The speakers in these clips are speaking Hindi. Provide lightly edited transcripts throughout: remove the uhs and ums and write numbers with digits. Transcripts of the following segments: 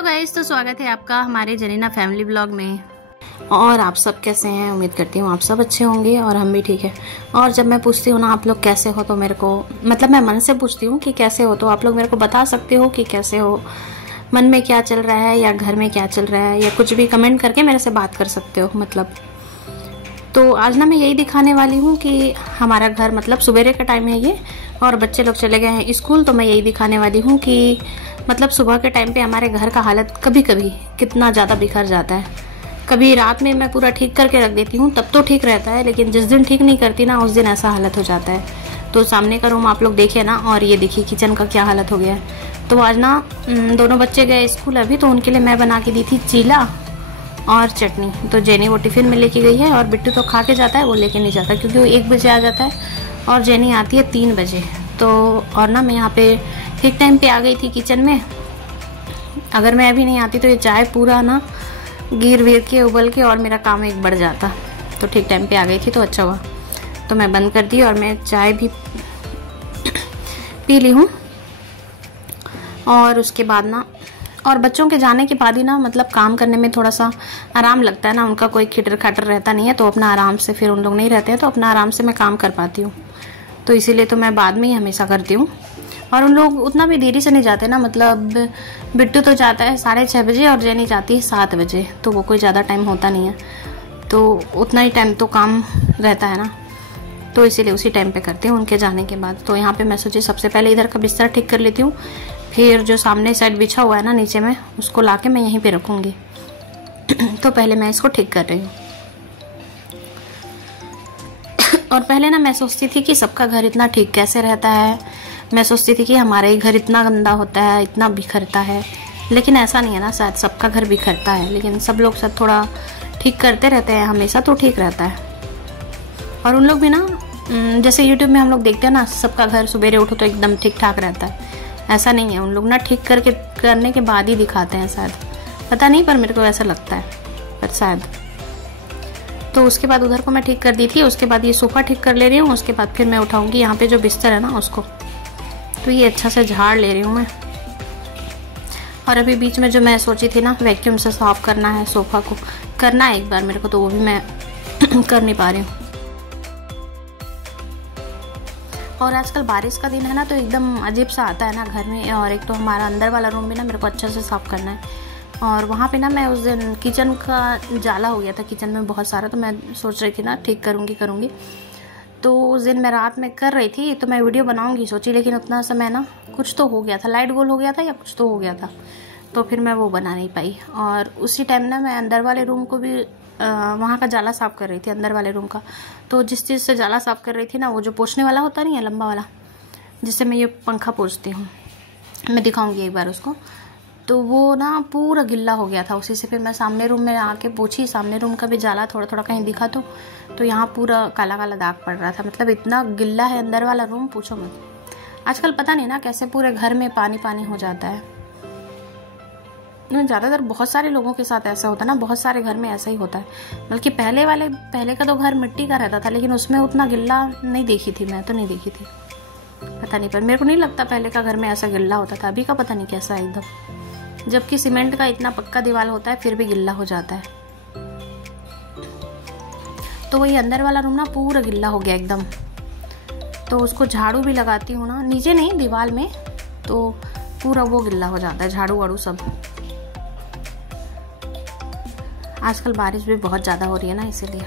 हेलो गाइस, तो स्वागत है आपका हमारे जरीना फैमिली ब्लॉग में। और आप सब कैसे हैं? उम्मीद करती हूँ आप सब अच्छे होंगे और हम भी ठीक है। और जब मैं पूछती हूँ ना आप लोग कैसे हो, तो मेरे को मतलब मैं मन से पूछती हूँ कि कैसे हो, तो आप लोग मेरे को बता सकते हो कि कैसे हो, मन में क्या चल रहा है या घर में क्या चल रहा है, या कुछ भी कमेंट करके मेरे से बात कर सकते हो। मतलब तो आज ना मैं यही दिखाने वाली हूँ कि हमारा घर, मतलब सवेरे का टाइम है ये और बच्चे लोग चले गए हैं स्कूल। तो मैं यही दिखाने वाली हूँ कि मतलब सुबह के टाइम पे हमारे घर का हालत कभी कभी कितना ज़्यादा बिखर जाता है। कभी रात में मैं पूरा ठीक करके रख देती हूँ, तब तो ठीक रहता है, लेकिन जिस दिन ठीक नहीं करती ना उस दिन ऐसा हालत हो जाता है। तो सामने का रूम आप लोग देखिए ना, और ये देखिए किचन का क्या हालत हो गया है। तो आज ना दोनों बच्चे गए स्कूल अभी, तो उनके लिए मैं बना के दी थी चीला और चटनी। तो जेनी वो टिफ़िन में लेके गई है और बिट्टू तो खा के जाता है, वो लेके नहीं जाता क्योंकि वो 1 बजे आ जाता है और जेनी आती है 3 बजे। तो और ना मैं यहाँ पे ठीक टाइम पे आ गई थी किचन में। अगर मैं अभी नहीं आती तो ये चाय पूरा ना गिर विर के उबल के और मेरा काम एक बढ़ जाता। तो ठीक टाइम पे आ गई थी तो अच्छा हुआ। तो मैं बंद कर दी और मैं चाय भी पी ली हूँ। और उसके बाद ना, और बच्चों के जाने के बाद ही ना मतलब काम करने में थोड़ा सा आराम लगता है ना, उनका कोई खिटर खाटर रहता नहीं है, तो अपना आराम से, फिर उन लोग नहीं रहते हैं तो अपना आराम से मैं काम कर पाती हूँ। तो इसीलिए तो मैं बाद में ही हमेशा करती हूँ। और उन लोग उतना भी देरी से नहीं जाते ना, मतलब बिट्टू तो जाता है 6:30 बजे और जेनी जाती है 7 बजे, तो वो कोई ज़्यादा टाइम होता नहीं है, तो उतना ही टाइम तो काम रहता है ना, तो इसीलिए उसी टाइम पे करती हूँ उनके जाने के बाद। तो यहाँ पे मैं सोची सबसे पहले इधर का बिस्तर ठीक कर लेती हूँ, फिर जो सामने साइड बिछा हुआ है ना नीचे में, उसको लाके मैं यहीं पे रखूँगी। तो पहले मैं इसको ठीक कर रही हूँ। और पहले ना मैं सोचती थी कि सबका घर इतना ठीक कैसे रहता है, मैं सोचती थी कि हमारा ही घर इतना गंदा होता है, इतना बिखरता है, लेकिन ऐसा नहीं है ना। शायद सबका घर बिखरता है, लेकिन सब लोग सब थोड़ा ठीक करते रहते हैं हमेशा, तो ठीक रहता है। और उन लोग भी ना, जैसे यूट्यूब में हम लोग देखते हैं ना, सबका घर सवेरे उठो तो एकदम ठीक ठाक रहता है, ऐसा नहीं है। उन लोग ना ठीक करने के बाद ही दिखाते हैं शायद, पता नहीं, पर मेरे को ऐसा लगता है, पर शायद। तो उसके बाद उधर को मैं ठीक कर दी थी, उसके बाद ये सोफ़ा ठीक कर ले रही हूँ, उसके बाद फिर मैं उठाऊँगी यहाँ पे जो बिस्तर है ना उसको, तो ये अच्छा से झाड़ ले रही हूँ मैं। और अभी बीच में जो मैं सोची थी ना वैक्यूम से साफ़ करना है सोफ़ा को, करना है एक बार मेरे को, तो वो भी मैं कर नहीं पा रही हूँ। और आजकल बारिश का दिन है ना, तो एकदम अजीब सा आता है ना घर में। और एक तो हमारा अंदर वाला रूम भी ना मेरे को अच्छे से साफ़ करना है। और वहाँ पे ना मैं उस दिन किचन का जाला हो गया था किचन में बहुत सारा, तो मैं सोच रही थी ना ठीक करूँगी। तो उस दिन मैं रात में कर रही थी, तो मैं वीडियो बनाऊँगी सोची, लेकिन उतना समय ना कुछ तो हो गया था, लाइट गोल हो गया था या कुछ तो हो गया था, तो फिर मैं वो बना नहीं पाई। और उसी टाइम ना मैं अंदर वाले रूम को भी वहाँ का जाला साफ़ कर रही थी, अंदर वाले रूम का। तो जिस चीज़ से जाला साफ़ कर रही थी ना, वो जो पोंछने वाला होता नहीं है, लंबा वाला, जिससे मैं ये पंखा पोंछती हूँ, मैं दिखाऊंगी एक बार उसको। तो वो ना पूरा गिल्ला हो गया था उसी से। फिर मैं सामने रूम में आके पोंछी, सामने रूम का भी जाला थोड़ा थोड़ा कहीं दिखा तो यहाँ पूरा काला काला दाग पड़ रहा था। मतलब इतना गिल्ला है अंदर वाला रूम, पूछो मत। आजकल पता नहीं ना कैसे पूरे घर में पानी पानी हो जाता है। ज़्यादातर बहुत सारे लोगों के साथ ऐसा होता है ना, बहुत सारे घर में ऐसा ही होता है। बल्कि पहले का तो घर मिट्टी का रहता था, लेकिन उसमें उतना गिल्ला नहीं देखी थी, मैं तो नहीं देखी थी, पता नहीं। पर मेरे को नहीं लगता पहले का घर में ऐसा गिल्ला होता था, अभी का पता नहीं कैसा है एकदम। जबकि सीमेंट का इतना पक्का दीवार होता है फिर भी गिल्ला हो जाता है। तो वही अंदर वाला रूम ना पूरा गिल्ला हो गया एकदम। तो उसको झाड़ू भी लगाती हूँ ना, नीचे नहीं दीवार में, तो पूरा वो गिल्ला हो जाता है, झाड़ू वाड़ू सब। आजकल बारिश भी बहुत ज़्यादा हो रही है ना, इसीलिए।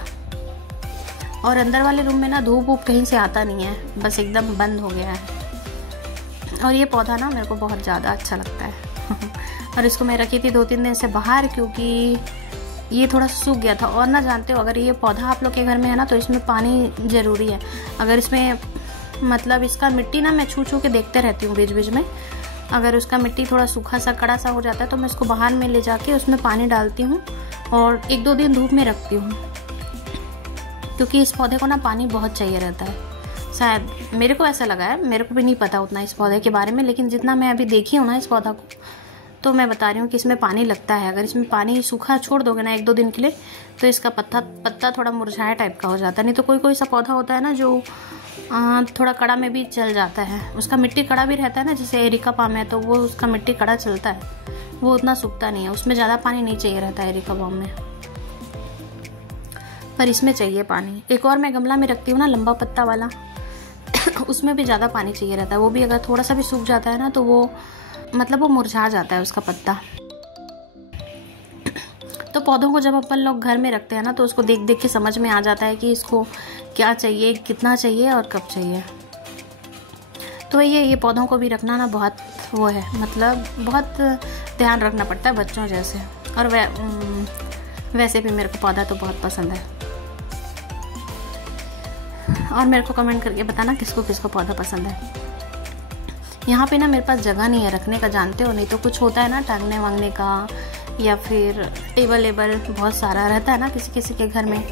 और अंदर वाले रूम में ना धूप वूप कहीं से आता नहीं है, बस एकदम बंद हो गया है। और ये पौधा ना मेरे को बहुत ज़्यादा अच्छा लगता है और इसको मैं रखी थी 2-3 दिन से बाहर, क्योंकि ये थोड़ा सूख गया था। और ना जानते हो, अगर ये पौधा आप लोग के घर में है ना, तो इसमें पानी ज़रूरी है। अगर इसमें मतलब इसका मिट्टी ना मैं छू के देखते रहती हूँ बीच बीच में, अगर उसका मिट्टी थोड़ा सूखा सा कड़ा सा हो जाता है तो मैं इसको बाहर में ले जाके उसमें पानी डालती हूँ और 1-2 दिन धूप में रखती हूँ, क्योंकि इस पौधे को ना पानी बहुत चाहिए रहता है। शायद मेरे को ऐसा लगा है, मेरे को भी नहीं पता उतना इस पौधे के बारे में, लेकिन जितना मैं अभी देखी हूँ ना इस पौधा को, तो मैं बता रही हूँ कि इसमें पानी लगता है। अगर इसमें पानी सूखा छोड़ दोगे ना 1-2 दिन के लिए, तो इसका पत्ता थोड़ा मुरझाया टाइप का हो जाता है। नहीं तो कोई सा पौधा होता है ना जो थोड़ा कड़ा में भी चल जाता है, उसका मिट्टी कड़ा भी रहता है ना, जैसे एरिका पाम है तो वो उसका मिट्टी कड़ा चलता है, वो उतना सूखता नहीं है, उसमें ज़्यादा पानी नहीं चाहिए रहता है एरिका बाम में, पर इसमें चाहिए पानी। एक और मैं गमला में रखती हूँ ना, लंबा पत्ता वाला, उसमें भी ज़्यादा पानी चाहिए रहता है। वो भी अगर थोड़ा सा भी सूख जाता है ना तो वो मतलब वो मुरझा जाता है उसका पत्ता। तो पौधों को जब अपन लोग घर में रखते हैं ना तो उसको देख देख के समझ में आ जाता है कि इसको क्या चाहिए, कितना चाहिए और कब चाहिए। तो ये पौधों को भी रखना ना बहुत वो है, मतलब बहुत ध्यान रखना पड़ता है बच्चों जैसे। और वैसे भी मेरे को पौधा तो बहुत पसंद है। और मेरे को कमेंट करके बताना किसको किसको पौधा पसंद है। यहाँ पे ना मेरे पास जगह नहीं है रखने का, जानते हो, नहीं तो कुछ होता है ना टांगने वांगने का, या फिर टेबल बहुत सारा रहता है ना किसी किसी के घर में,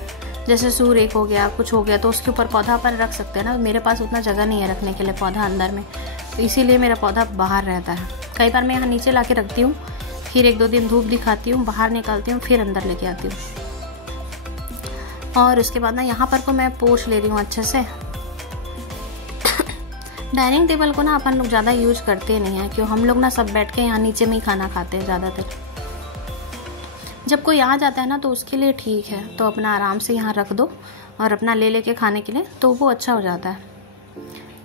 जैसे सूर एक हो गया, कुछ हो गया, तो उसके ऊपर पौधा अपन रख सकते हैं ना। मेरे पास उतना जगह नहीं है रखने के लिए पौधा अंदर में, तो इसीलिए मेरा पौधा बाहर रहता है। कई बार मैं यहाँ नीचे ला के रखती हूँ, फिर 1-2 दिन धूप दिखाती हूँ, बाहर निकालती हूँ, फिर अंदर लेके आती हूँ। और उसके बाद ना यहाँ पर को मैं पोंछ ले रही हूँ अच्छे से। डाइनिंग टेबल को ना अपन लोग ज़्यादा यूज करते नहीं हैं, क्यों, हम लोग ना सब बैठ के यहाँ नीचे में ही खाना खाते हैं ज़्यादातर। जब कोई आ जाता है ना तो उसके लिए ठीक है, तो अपना आराम से यहाँ रख दो और अपना ले लेके खाने के लिए, तो वो अच्छा हो जाता है।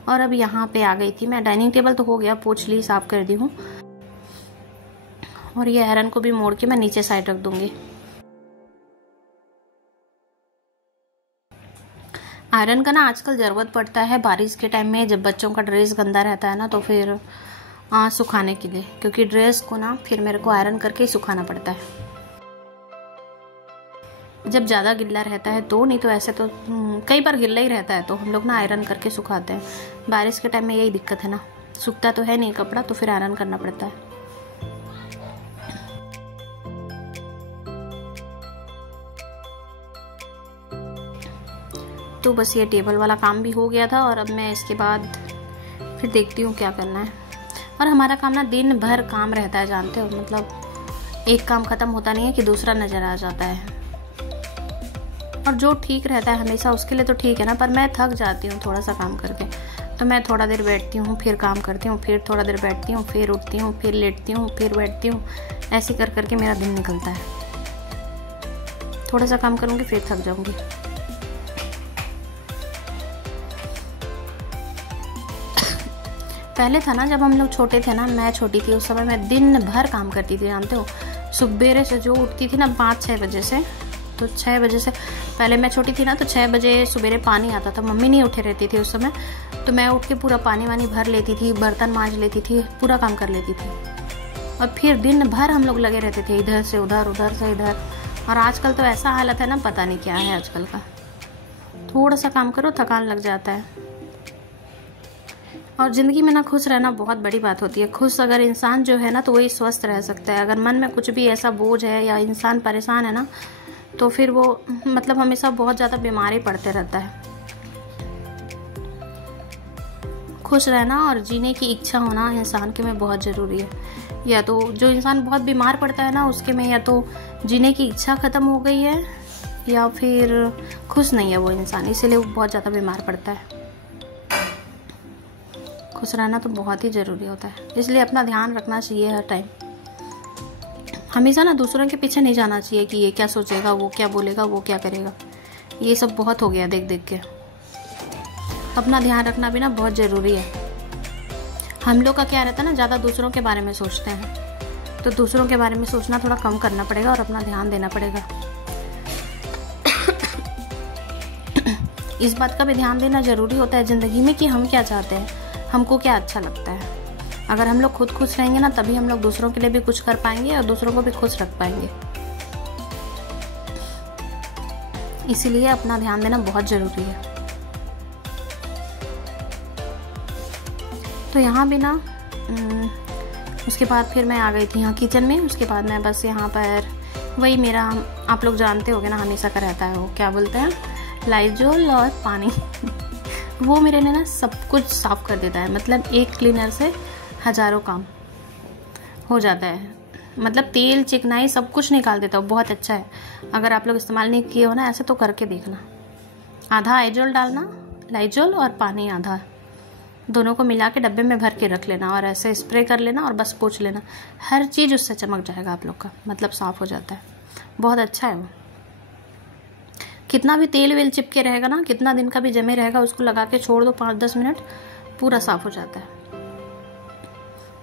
और अब यहाँ पे आ गई थी मैं, डाइनिंग टेबल तो हो गया, पोंछ ली, साफ कर दी हूँ। और ये आयरन को भी मोड़ के मैं नीचे साइड रख दूँगी। आयरन का ना आजकल ज़रूरत पड़ता है बारिश के टाइम में, जब बच्चों का ड्रेस गंदा रहता है ना तो फिर सुखाने के लिए, क्योंकि ड्रेस को ना फिर मेरे को आयरन करके ही सुखाना पड़ता है जब ज़्यादा गिल्ला रहता है तो। नहीं तो ऐसे तो कई बार गिल्ला ही रहता है तो हम लोग ना आयरन करके सुखाते हैं। बारिश के टाइम में यही दिक्कत है ना, सूखता तो है नहीं कपड़ा, तो फिर आयरन करना पड़ता है। तो बस ये टेबल वाला काम भी हो गया था, और अब मैं इसके बाद फिर देखती हूँ क्या करना है। और हमारा काम ना दिन भर काम रहता है, जानते हो, मतलब एक काम ख़त्म होता नहीं है कि दूसरा नज़र आ जाता है। और जो ठीक रहता है हमेशा उसके लिए तो ठीक है ना, पर मैं थक जाती हूँ थोड़ा सा काम करके, तो मैं थोड़ा देर बैठती हूँ, फिर काम करती हूँ, फिर थोड़ा देर बैठती हूँ, फिर उठती हूँ, फिर लेटती हूँ, फिर बैठती हूँ। ऐसे कर करके मेरा दिन निकलता है। थोड़ा सा काम करूँगी फिर थक जाऊँगी। पहले था ना जब हम लोग छोटे थे ना, मैं छोटी थी उस समय, मैं दिन भर काम करती थी, जानते हो। सुबेरे से जो उठती थी ना 5-6 बजे से, तो 6 बजे से पहले मैं छोटी थी ना तो 6 बजे सुबेरे पानी आता था, मम्मी नहीं उठे रहती थी उस समय, तो मैं उठ के पूरा पानी वानी भर लेती थी, बर्तन मांज लेती थी, पूरा काम कर लेती थी। और फिर दिन भर हम लोग लगे रहते थे, इधर से उधर, उधर से इधर। और आजकल तो ऐसा हालत है ना, पता नहीं क्या है आजकल का, थोड़ा सा काम करो थकान लग जाता है। और ज़िंदगी में ना खुश रहना बहुत बड़ी बात होती है। खुश अगर इंसान जो है ना तो वही स्वस्थ रह सकता है। अगर मन में कुछ भी ऐसा बोझ है या इंसान परेशान है ना, तो फिर वो मतलब हमेशा बहुत ज़्यादा बीमारी पड़ते रहता है। खुश रहना और जीने की इच्छा होना इंसान के में बहुत ज़रूरी है। या तो जो इंसान बहुत बीमार पड़ता है ना, उसके में या तो जीने की इच्छा ख़त्म हो गई है, या फिर खुश नहीं है वो इंसान, इसीलिए वो बहुत ज़्यादा बीमार पड़ता है। खुश रहना तो बहुत ही ज़रूरी होता है, इसलिए अपना ध्यान रखना चाहिए हर टाइम। हमेशा ना दूसरों के पीछे नहीं जाना चाहिए कि ये क्या सोचेगा, वो क्या बोलेगा, वो क्या करेगा। ये सब बहुत हो गया देख देख के। अपना ध्यान रखना भी ना बहुत ज़रूरी है। हम लोग का क्या रहता है ना, ज़्यादा दूसरों के बारे में सोचते हैं, तो दूसरों के बारे में सोचना थोड़ा कम करना पड़ेगा और अपना ध्यान देना पड़ेगा। इस बात का भी ध्यान देना ज़रूरी होता है ज़िंदगी में कि हम क्या चाहते हैं, हमको क्या अच्छा लगता है। अगर हम लोग खुद खुश रहेंगे ना, तभी हम लोग दूसरों के लिए भी कुछ कर पाएंगे और दूसरों को भी खुश रख पाएंगे। इसीलिए अपना ध्यान देना बहुत ज़रूरी है। तो यहाँ भी ना उसके बाद फिर मैं आ गई थी यहाँ किचन में। उसके बाद मैं बस यहाँ पर वही मेरा, आप लोग जानते होंगे ना, हमेशा का रहता है वो क्या बोलते हैं, लाइजोल और पानी। वो मेरे ने ना सब कुछ साफ़ कर देता है। मतलब एक क्लीनर से हज़ारों काम हो जाता है। मतलब तेल चिकनाई सब कुछ निकाल देता है, बहुत अच्छा है। अगर आप लोग इस्तेमाल नहीं किए हो ना ऐसे, तो करके देखना। आधा लाइजोल डालना, लाइजोल और पानी आधा, दोनों को मिला के डब्बे में भर के रख लेना और ऐसे स्प्रे कर लेना और बस पोंछ लेना। हर चीज़ उससे चमक जाएगा आप लोग का, मतलब साफ़ हो जाता है। बहुत अच्छा है वो। कितना भी तेल वेल चिपके रहेगा ना, कितना दिन का भी जमे रहेगा, उसको लगा के छोड़ दो 5-10 मिनट, पूरा साफ़ हो जाता है।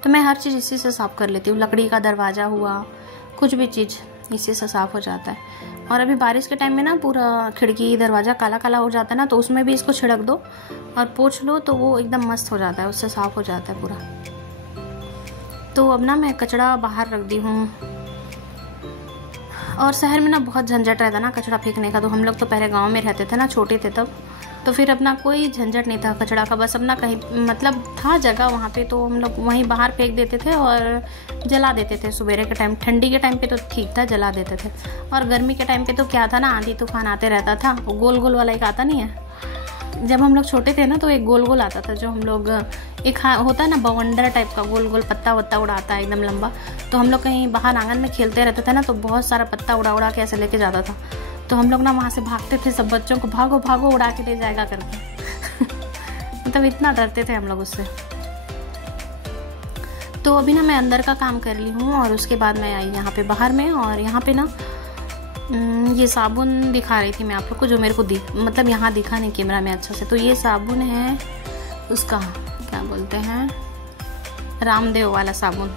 तो मैं हर चीज़ इसी से साफ़ कर लेती हूँ। लकड़ी का दरवाज़ा हुआ, कुछ भी चीज़ इसी से साफ़ हो जाता है। और अभी बारिश के टाइम में ना पूरा खिड़की दरवाज़ा काला काला हो जाता है ना, तो उसमें भी इसको छिड़क दो और पोंछ लो तो वो एकदम मस्त हो जाता है, उससे साफ़ हो जाता है पूरा। तो अब ना मैं कचरा बाहर रख दी हूँ। और शहर में ना बहुत झंझट रहता ना कचरा फेंकने का। तो हम लोग तो पहले गांव में रहते थे ना, छोटे थे तब, तो फिर अपना कोई झंझट नहीं था कचरा का। बस अपना कहीं मतलब था जगह वहाँ पे, तो हम लोग वहीं बाहर फेंक देते थे और जला देते थे सवेरे के टाइम। ठंडी के टाइम पे तो ठीक था, जला देते थे। और गर्मी के टाइम पे तो क्या था ना, आंधी तूफान आते रहता था। वो गोल गोल वाला एक आता नहीं है, जब हम लोग छोटे थे ना तो एक गोल गोल आता था, जो हम लोग एक होता है ना बवंडर टाइप का, गोल गोल पत्ता वत्ता उड़ाता है एकदम लंबा। तो हम लोग कहीं बाहर आंगन में खेलते रहते थे ना, तो बहुत सारा पत्ता उड़ा उड़ा के ऐसे लेके जाता था। तो हम लोग ना वहाँ से भागते थे, सब बच्चों को भागो भागो उड़ा के ले जाएगा करके। मतलब इतना डरते थे हम लोग उससे। तो अभी ना मैं अंदर का काम कर ली हूँ और उसके बाद मैं आई यहाँ पे बाहर में। और यहाँ पे ना ये साबुन दिखा रही थी मैं आप लोग को, जो मेरे को मतलब यहाँ दिखा नहीं कैमरा में अच्छा से। तो ये साबुन है उसका क्या बोलते हैं, रामदेव वाला साबुन।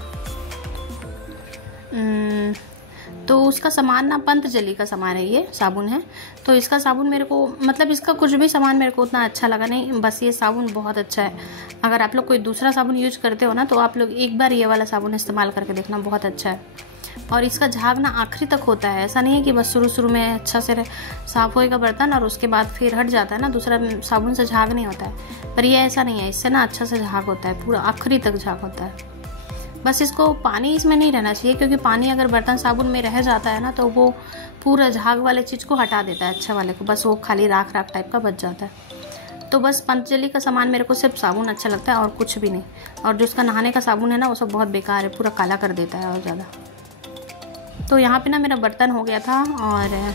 तो उसका सामान ना पंतजलि का सामान है, ये साबुन है। तो इसका साबुन मेरे को मतलब इसका कुछ भी सामान मेरे को उतना अच्छा लगा नहीं, बस ये साबुन बहुत अच्छा है। अगर आप लोग कोई दूसरा साबुन यूज करते हो ना, तो आप लोग एक बार ये वाला साबुन इस्तेमाल करके देखना, बहुत अच्छा है। और इसका झाग ना आखिरी तक होता है, ऐसा नहीं है कि बस शुरू में अच्छा से साफ होएगा बर्तन और उसके बाद फिर हट जाता है ना, दूसरा साबुन से झाग नहीं होता है। पर ये ऐसा नहीं है, इससे ना अच्छा से झाग होता है, पूरा आखिरी तक झाग होता है। बस इसको पानी इसमें नहीं रहना चाहिए, क्योंकि पानी अगर बर्तन साबुन में रह जाता है ना, तो वो पूरा झाग वाले चीज़ को हटा देता है, अच्छा वाले को, बस वो खाली राख राख टाइप का बच जाता है। तो बस पंतजलि का सामान मेरे को सिर्फ साबुन अच्छा लगता है और कुछ भी नहीं। और जो उसका नहाने का साबुन है ना, वो सब बहुत बेकार है, पूरा काला कर देता है और ज़्यादा। तो यहाँ पे ना मेरा बर्तन हो गया था। और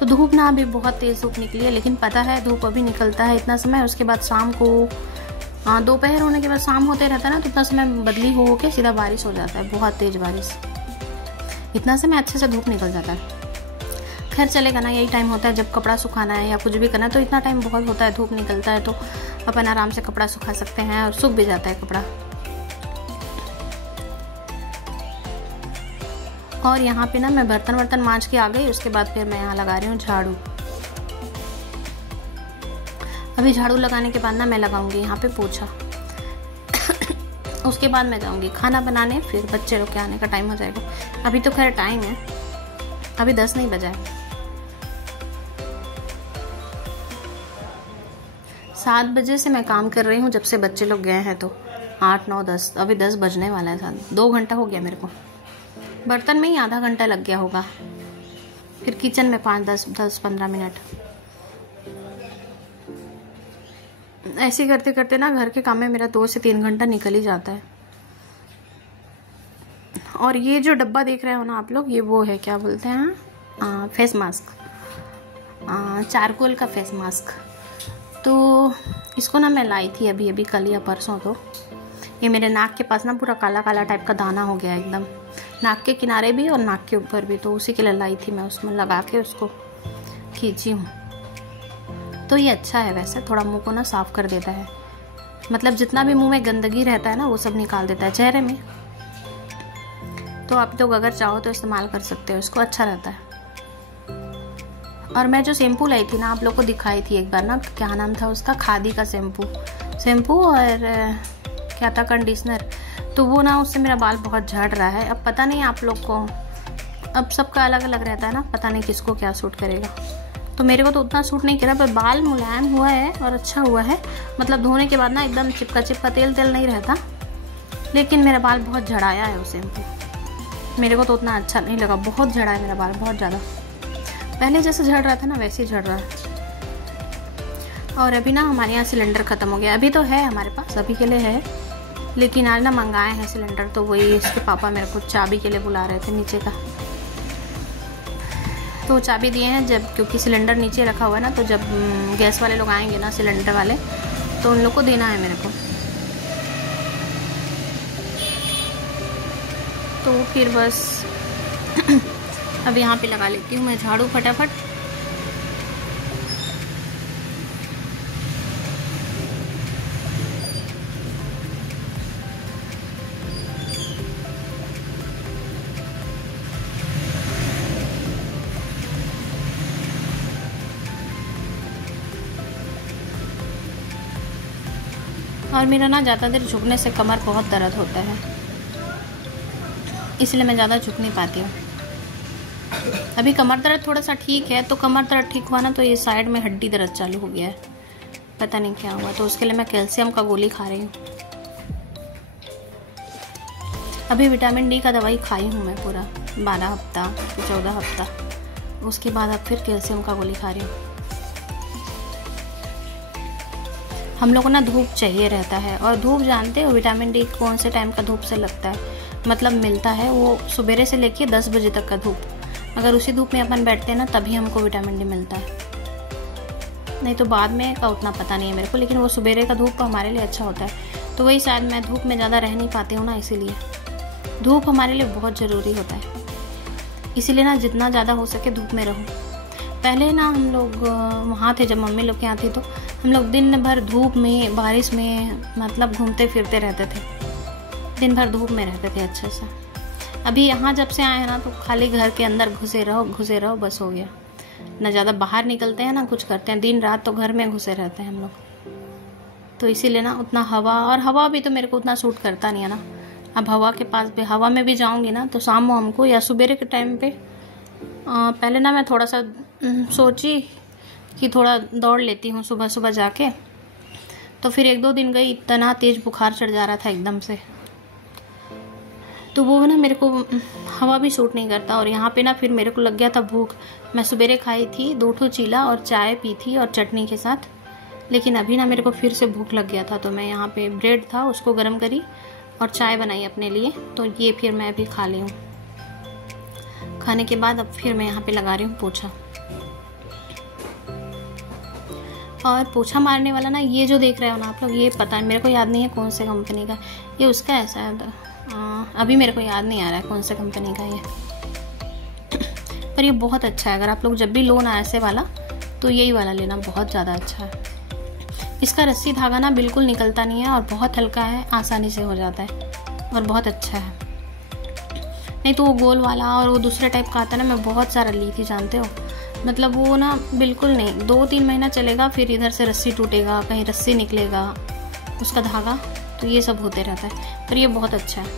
तो धूप ना अभी बहुत तेज़ धूप निकली है, लेकिन पता है धूप अभी निकलता है इतना समय, उसके बाद शाम को दोपहर होने के बाद शाम होते रहता है ना, तो इतना समय बदली हो के सीधा बारिश हो जाता है, बहुत तेज़ बारिश। इतना समय अच्छे से धूप निकल जाता है। खैर चलेगा ना, यही टाइम होता है जब कपड़ा सुखाना है या कुछ भी करना है, तो इतना टाइम बहुत होता है, धूप निकलता है तो अपन आराम से कपड़ा सुखा सकते हैं और सूख भी जाता है कपड़ा। और यहाँ पे ना मैं बर्तन वर्तन मांज के आ गई, उसके बाद फिर मैं यहाँ लगा रही हूँ झाड़ू। अभी झाड़ू लगाने के बाद ना मैं लगाऊंगी यहाँ पे पोछा। उसके बाद मैं जाऊंगी खाना बनाने, फिर बच्चे लोग के आने का टाइम हो जाएगा। अभी तो खैर टाइम है, अभी 10 नहीं बजा है। 7 बजे से मैं काम कर रही हूँ, जब से बच्चे लोग गए हैं। तो 8, 9, 10, अभी 10 बजने वाला है। 2 घंटा हो गया मेरे को। बर्तन में ही आधा घंटा लग गया होगा, फिर किचन में 5, 10, 15 मिनट। ऐसे करते करते ना घर के काम में मेरा 2 से 3 घंटा निकल ही जाता है। और ये जो डब्बा देख रहे हो ना आप लोग, ये वो है, क्या बोलते हैं, फेस मास्क, चारकोल का फेस मास्क। तो इसको ना मैं लाई थी अभी कल या परसों। तो ये मेरे नाक के पास ना पूरा काला काला टाइप का दाना हो गया एकदम, नाक के किनारे भी और नाक के ऊपर भी। तो उसी के लिए लाई थी मैं, उसमें लगा के उसको खींची हूँ। तो ये अच्छा है वैसे, थोड़ा मुंह को ना साफ कर देता है, मतलब जितना भी मुंह में गंदगी रहता है ना, वो सब निकाल देता है चेहरे में। तो आप लोग अगर चाहो तो इस्तेमाल कर सकते हो, इसको अच्छा रहता है। और मैं जो शैम्पू लाई थी ना, आप लोग को दिखाई थी एक बार ना, क्या नाम था उसका, खादी का शैम्पू और क्या था, कंडीशनर। तो वो ना उससे मेरा बाल बहुत झड़ रहा है। अब पता नहीं आप लोग को, अब सबका अलग अलग रहता है ना, पता नहीं किसको क्या सूट करेगा। तो मेरे को तो उतना सूट नहीं करा, पर बाल मुलायम हुआ है और अच्छा हुआ है। मतलब धोने के बाद ना एकदम चिपका चिपका तेल नहीं रहता, लेकिन मेरा बाल बहुत झड़ाया है वो शैम्पू। मेरे को तो उतना अच्छा नहीं लगा, बहुत झड़ा है मेरा बाल, बहुत ज़्यादा। पहले जैसे झड़ रहा था ना, वैसे ही झड़ रहा है। और अभी ना हमारे यहाँ सिलेंडर ख़त्म हो गया। अभी तो है हमारे पास, अभी के लिए है, लेकिन आज ना मंगाए हैं सिलेंडर। तो वही इसके पापा मेरे को चाबी के लिए बुला रहे थे नीचे का, तो चाबी दिए हैं जब, क्योंकि सिलेंडर नीचे रखा हुआ है ना। तो जब गैस वाले लोग आएंगे ना, सिलेंडर वाले, तो उन लोग को देना है मेरे को। तो फिर बस अब यहाँ पे लगा लेती हूँ मैं झाड़ू फटाफट। और मेरा ना ज़्यादा देर झुकने से कमर बहुत दर्द होता है, इसलिए मैं ज़्यादा झुक नहीं पाती हूँ। अभी कमर दर्द थोड़ा सा ठीक है, तो कमर दर्द ठीक हुआ ना तो ये साइड में हड्डी दर्द चालू हो गया है, पता नहीं क्या हुआ। तो उसके लिए मैं कैल्शियम का गोली खा रही हूँ। अभी विटामिन डी का दवाई खाई हूँ मैं पूरा 12 हफ्ता 14 हफ्ता, उसके बाद अब फिर कैल्शियम का गोली खा रही हूँ। हम लोग को ना धूप चाहिए रहता है, और धूप जानते हो विटामिन डी कौन से टाइम का धूप से लगता है, मतलब मिलता है वो सुबेरे से लेके 10 बजे तक का धूप। अगर उसी धूप में अपन बैठते हैं ना तभी हमको विटामिन डी मिलता है, नहीं तो बाद में का उतना पता नहीं है मेरे को, लेकिन वो सुबेरे का धूप हमारे लिए अच्छा होता है। तो वही शायद मैं धूप में ज़्यादा रह नहीं पाती हूँ ना, इसीलिए धूप हमारे लिए बहुत ज़रूरी होता है। इसीलिए ना जितना ज़्यादा हो सके धूप में रहो। पहले ना हम लोग वहाँ थे, जब मम्मी लोग के यहाँ थी, तो हम लोग दिन भर धूप में बारिश में मतलब घूमते फिरते रहते थे, दिन भर धूप में रहते थे अच्छे से। अभी यहाँ जब से आए हैं ना तो खाली घर के अंदर घुसे रहो बस हो गया। ना ज़्यादा बाहर निकलते हैं ना कुछ करते हैं, दिन रात तो घर में घुसे रहते हैं हम लोग। तो इसीलिए ना उतना हवा भी तो मेरे को उतना सूट करता नहीं है ना। अब हवा के पास भी, हवा में भी जाऊँगी ना तो शाम को हमको या सुबेरे के टाइम पे पहले ना मैं थोड़ा सा सोची कि थोड़ा दौड़ लेती हूँ सुबह सुबह जाके, तो फिर 1-2 दिन गई, इतना तेज़ बुखार चढ़ जा रहा था एकदम से। तो वो ना मेरे को हवा भी सूट नहीं करता। और यहाँ पे ना फिर मेरे को लग गया था भूख। मैं सुबेरे खाई थी 2 चीला और चाय पी थी और चटनी के साथ, लेकिन अभी ना मेरे को फिर से भूख लग गया था। तो मैं यहाँ पे ब्रेड था उसको गर्म करी और चाय बनाई अपने लिए, तो ये फिर मैं अभी खा ली हूँ। खाने के बाद अब फिर मैं यहाँ पे लगा रही हूँ पोछा। और पोछा मारने वाला ना ये जो देख रहे हो ना आप लोग, ये पता है मेरे को याद नहीं है कौन से कंपनी का, ये उसका ऐसा है, अभी मेरे को याद नहीं आ रहा है कौन से कंपनी का ये, पर ये बहुत अच्छा है। अगर आप लोग जब भी लो ना ऐसे वाला तो यही वाला लेना, बहुत ज़्यादा अच्छा है। इसका रस्सी धागा ना बिल्कुल निकलता नहीं है और बहुत हल्का है, आसानी से हो जाता है और बहुत अच्छा है। नहीं तो वो गोल वाला और वो दूसरे टाइप का आता है ना, मैं बहुत सारा ली थी जानते हो, मतलब वो ना बिल्कुल नहीं, 2-3 महीना चलेगा फिर इधर से रस्सी टूटेगा, कहीं रस्सी निकलेगा उसका धागा, तो ये सब होते रहता है। पर ये बहुत अच्छा है,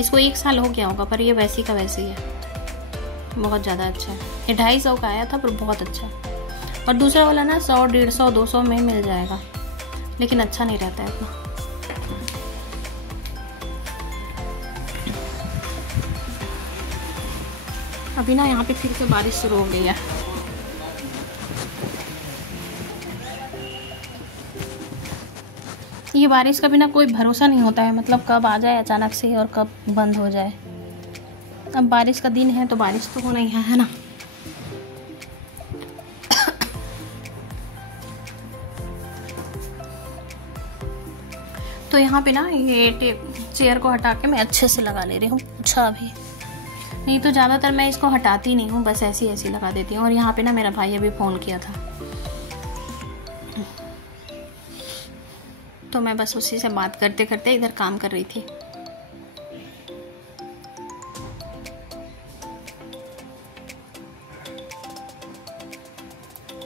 इसको 1 साल हो गया होगा, पर ये वैसी का वैसे ही है, बहुत ज़्यादा अच्छा है। ये 250 का आया था पर बहुत अच्छा है। और दूसरा वाला ना 100, 150, 200 में मिल जाएगा, लेकिन अच्छा नहीं रहता है इतना। अभी ना यहाँ पे फिर से बारिश शुरू हो गई है। ये बारिश का भी ना कोई भरोसा नहीं होता है, मतलब कब आ जाए अचानक से और कब बंद हो जाए। अब बारिश का दिन है तो बारिश तो होना ही है ना। तो यहाँ पे ना ये चेयर को हटा के मैं अच्छे से लगा ले रही हूँ पोछा। अभी नहीं तो ज़्यादातर मैं इसको हटाती नहीं हूँ, बस ऐसी ऐसी लगा देती हूँ। और यहाँ पे ना मेरा भाई अभी फ़ोन किया था, तो मैं बस उसी से बात करते करते इधर काम कर रही थी।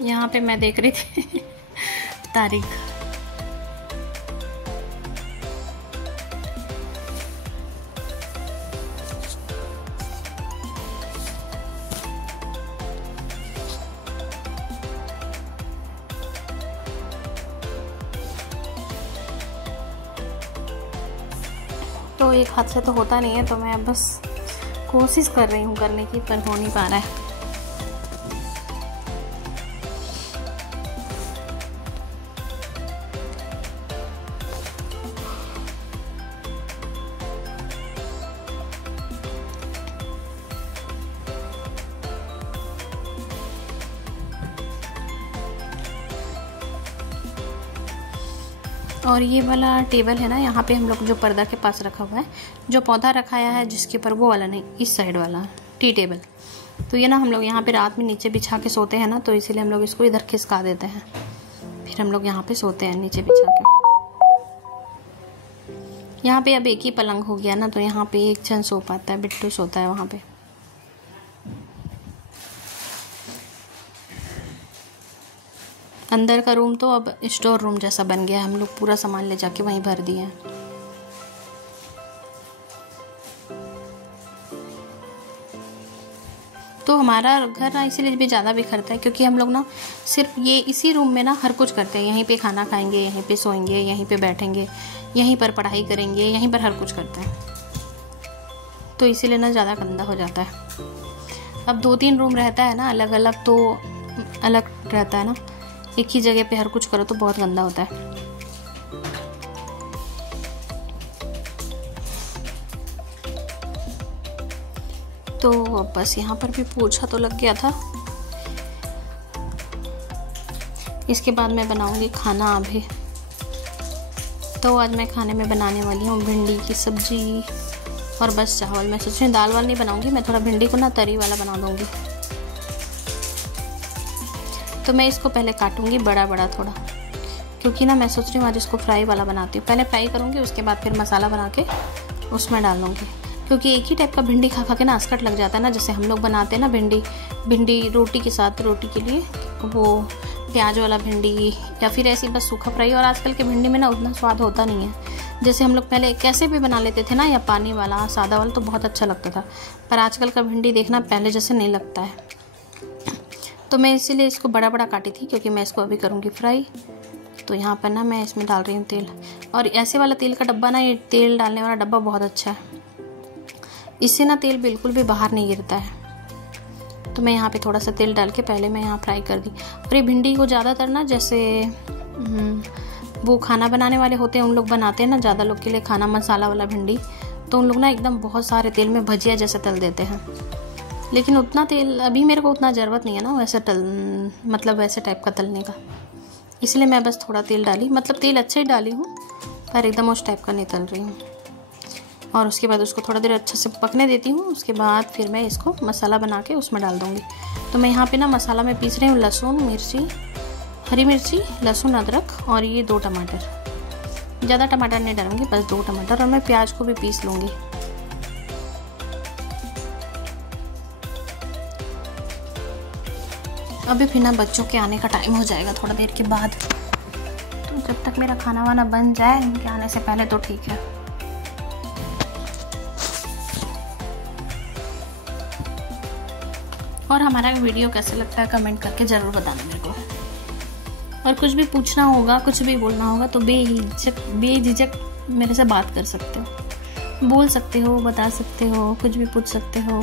यहाँ पे मैं देख रही थी तारीख। तो एक हाथ से तो होता नहीं है, तो मैं बस कोशिश कर रही हूँ करने की, पर हो नहीं पा रहा है। और ये वाला टेबल है ना, यहाँ पे हम लोग जो पर्दा के पास रखा हुआ है, जो पौधा रखाया है जिसके ऊपर, वो वाला नहीं, इस साइड वाला टी टेबल। तो ये ना हम लोग यहाँ पे रात में नीचे बिछा के सोते हैं ना, तो इसीलिए हम लोग इसको इधर खिसका देते हैं, फिर हम लोग यहाँ पे सोते हैं नीचे बिछा के। यहाँ पे अब एक ही पलंग हो गया ना, तो यहाँ पे एक जन सो पाता है, बिट्टू सोता है वहाँ पे। अंदर का रूम तो अब स्टोर रूम जैसा बन गया है, हम लोग पूरा सामान ले जाके वहीं भर दिए हैं। तो हमारा घर ना इसीलिए भी ज़्यादा बिखरता है, क्योंकि हम लोग ना सिर्फ ये इसी रूम में ना हर कुछ करते हैं। यहीं पे खाना खाएंगे, यहीं पे सोएंगे, यहीं पे बैठेंगे, यहीं पर पढ़ाई करेंगे, यहीं पर हर कुछ करते हैं। तो इसीलिए ना ज़्यादा गंदा हो जाता है। अब 2-3 रूम रहता है ना अलग अलग, तो अलग रहता है ना, एक ही जगह पे हर कुछ करो तो बहुत गंदा होता है। तो बस यहाँ पर भी पोछा तो लग गया था। इसके बाद मैं बनाऊंगी खाना अभी। तो आज मैं खाने में बनाने वाली हूँ भिंडी की सब्जी और बस चावल। मैं सोच रही हूँ दाल वाल नहीं बनाऊंगी, मैं थोड़ा भिंडी को ना तरी वाला बना दूंगी। तो मैं इसको पहले काटूंगी बड़ा बड़ा थोड़ा, क्योंकि ना मैं सोच रही हूँ आज इसको फ्राई वाला बनाती हूँ। पहले फ्राई करूँगी, उसके बाद फिर मसाला बना के उसमें डाल दूँगी, क्योंकि एक ही टाइप का भिंडी खा खा के ना असकट लग जाता है ना। जैसे हम लोग बनाते हैं ना भिंडी रोटी के साथ, रोटी के लिए वो प्याज वाला भिंडी, या फिर ऐसी बस सूखा फ्राई। और आजकल के भिंडी में ना उतना स्वाद होता नहीं है। जैसे हम लोग पहले कैसे भी बना लेते थे ना, या पानी वाला सादा वाला, तो बहुत अच्छा लगता था। पर आजकल का भिंडी देखना पहले जैसे नहीं लगता है। तो मैं इसीलिए इसको बड़ा बड़ा काटी थी, क्योंकि मैं इसको अभी करूँगी फ्राई। तो यहाँ पर ना मैं इसमें डाल रही हूँ तेल। और ऐसे वाला तेल का डब्बा ना, ये तेल डालने वाला डब्बा बहुत अच्छा है, इससे ना तेल बिल्कुल भी बाहर नहीं गिरता है। तो मैं यहाँ पे थोड़ा सा तेल डाल के पहले मैं यहाँ फ्राई कर दी। और ये भिंडी को ज़्यादातर ना, जैसे वो खाना बनाने वाले होते हैं, उन लोग बनाते हैं ना ज़्यादा लोग के लिए खाना मसाला वाला भिंडी, तो उन लोग ना एकदम बहुत सारे तेल में भजिया जैसे तल देते हैं। लेकिन उतना तेल अभी मेरे को उतना ज़रूरत नहीं है ना वैसे मतलब वैसे टाइप का तलने का, इसलिए मैं बस थोड़ा तेल डाली। मतलब तेल अच्छा ही डाली हूँ, पर एकदम उस टाइप का नहीं तल रही हूँ। और उसके बाद उसको थोड़ा देर अच्छे से पकने देती हूँ। उसके बाद फिर मैं इसको मसाला बना के उसमें डाल दूँगी। तो मैं यहाँ पे ना मसाला में पीस रही हूँ लहसुन, मिर्ची, हरी मिर्ची, लहसुन, अदरक और ये 2 टमाटर। ज़्यादा टमाटर नहीं डालूँगी, बस 2 टमाटर। और मैं प्याज को भी पीस लूँगी। अभी फिर ना बच्चों के आने का टाइम हो जाएगा थोड़ा देर के बाद, तो जब तक मेरा खाना वाना बन जाए उनके आने से पहले तो ठीक है। और हमारा वीडियो कैसा लगता है कमेंट करके ज़रूर बताना मेरे को। और कुछ भी पूछना होगा, कुछ भी बोलना होगा तो बेझिझक मेरे से बात कर सकते हो, बोल सकते हो, बता सकते हो, कुछ भी पूछ सकते हो।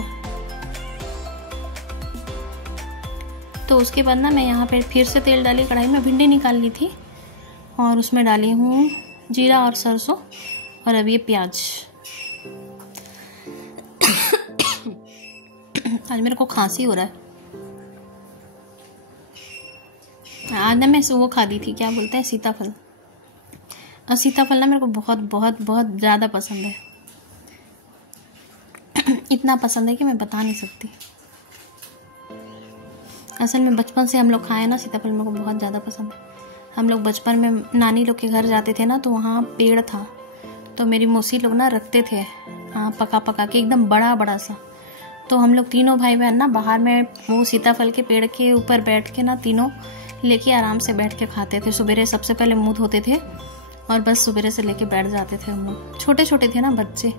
तो उसके बाद ना मैं यहाँ पे फिर से तेल डाली कढ़ाई में, भिंडी निकाल ली थी और उसमें डाली हूँ जीरा और सरसों और अब ये प्याज। आज मेरे को खांसी हो रहा है। आज ना मैं वो खा दी थी, क्या बोलते हैं, सीताफल। और सीताफल ना मेरे को बहुत बहुत बहुत ज़्यादा पसंद है। इतना पसंद है कि मैं बता नहीं सकती। असल में बचपन से हम लोग खाए ना सीताफल, मेरे को बहुत ज़्यादा पसंद है। हम लोग बचपन में नानी लोग के घर जाते थे ना, तो वहाँ पेड़ था, तो मेरी मौसी लोग ना रखते थे पका पका के एकदम बड़ा बड़ा सा। तो हम लोग तीनों भाई बहन ना बाहर में वो सीताफल के पेड़ के ऊपर बैठ के ना तीनों लेके आराम से बैठ के खाते थे। सुबेरे सबसे पहले मुँह धोते थे और बस सुबेरे से लेके बैठ जाते थे हम लोग। छोटे छोटे थे ना बच्चे,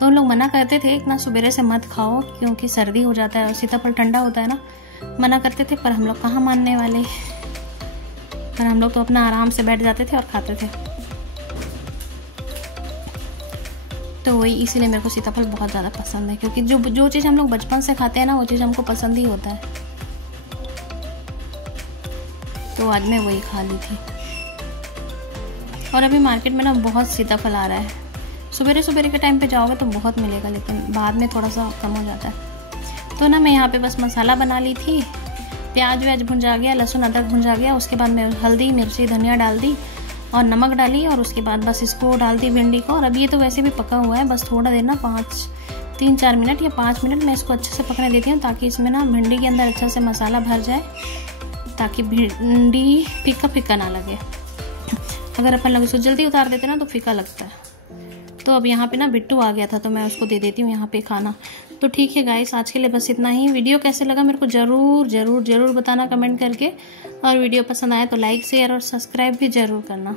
तो उन लोग मना करते थे इतना सुबेरे से मत खाओ क्योंकि सर्दी हो जाता है और सीताफल ठंडा होता है ना, मना करते थे। पर हम लोग कहाँ मानने वाले, पर हम लोग तो अपना आराम से बैठ जाते थे और खाते थे। तो वही इसीलिए मेरे को सीताफल बहुत ज़्यादा पसंद है, क्योंकि जो चीज़ हम लोग बचपन से खाते हैं ना, वो चीज़ हमको पसंद ही होता है। तो आज मैं वही खा ली थी। और अभी मार्केट में ना बहुत सीताफल आ रहा है। सुबेरे सुबेरे के टाइम पे जाओगे तो बहुत मिलेगा, लेकिन बाद में थोड़ा सा कम हो जाता है। तो ना मैं यहाँ पे बस मसाला बना ली थी, प्याज व्याज भुंजा गया, लहसुन अदरक भुंजा गया। उसके बाद मैं हल्दी, मिर्ची, धनिया डाल दी और नमक डाली और उसके बाद बस इसको डाल दी भिंडी को। और अब ये तो वैसे भी पका हुआ है, बस थोड़ा देर ना 3-4 मिनट या 5 मिनट मैं इसको अच्छे से पकने देती हूँ, ताकि इसमें ना भिंडी के अंदर अच्छा से मसाला भर जाए, ताकि भिंडी फीका फीका ना लगे। अगर अपन लोग इसको जल्दी उतार देते ना तो फीका लगता है। तो अब यहाँ पे ना बिट्टू आ गया था तो मैं उसको दे देती हूँ यहाँ पे खाना। तो ठीक है गाइस, आज के लिए बस इतना ही। वीडियो कैसे लगा मेरे को ज़रूर बताना कमेंट करके, और वीडियो पसंद आया तो लाइक शेयर और सब्सक्राइब भी ज़रूर करना।